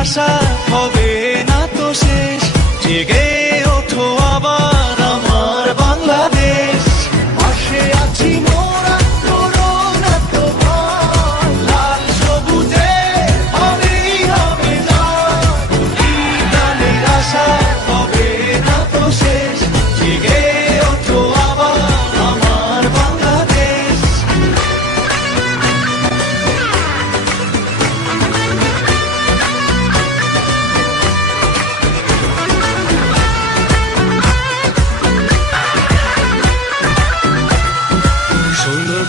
আশা হবে না তো শেষ, জেগে ওঠো আবার আমার বাংলাদেশ। পাশে আছি মোরা, করো না তো ভয়, লাল সবুজে হবেই হবে জয়। এই প্রাণের আশা হবে না তো শেষ, জেগে ওঠো আবার আমার বাংলাদেশ।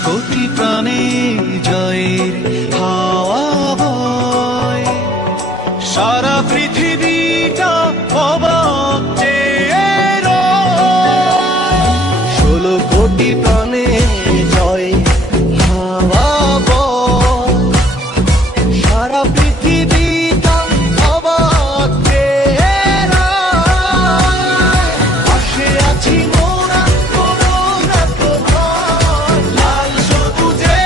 কোটি প্রাণে জয়ের হাওয়া বয়, সারা পৃথিবীটা অবাক চেয়ে রয়। 16 কোটি প্রাণে জয় হাওয়া বয়, সারা পৃথিবীটা অবাক চেয়ে রয়। পাশে আছি মোরা, করো না তো ভয়, লাল সবুজে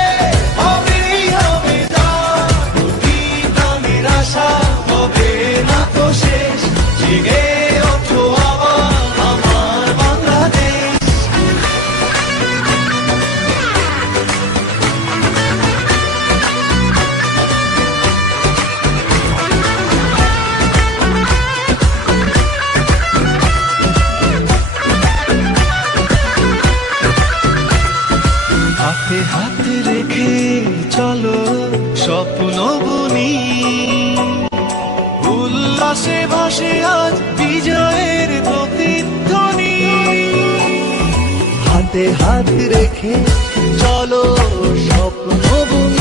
হবেই হবে জয়। প্রতি প্রাণের আশা হবে না তো শেষ, জেগে ওঠো আবার আমার বাংলাদেশ। হাতে হাতে রেখে চলো স্বপ্ন বুনি, উল্লাসে ভাসে আজ বিজয়ের প্রতিধ্বনি। হাতে হাত রেখে চলো স্বপ্ন বুনি,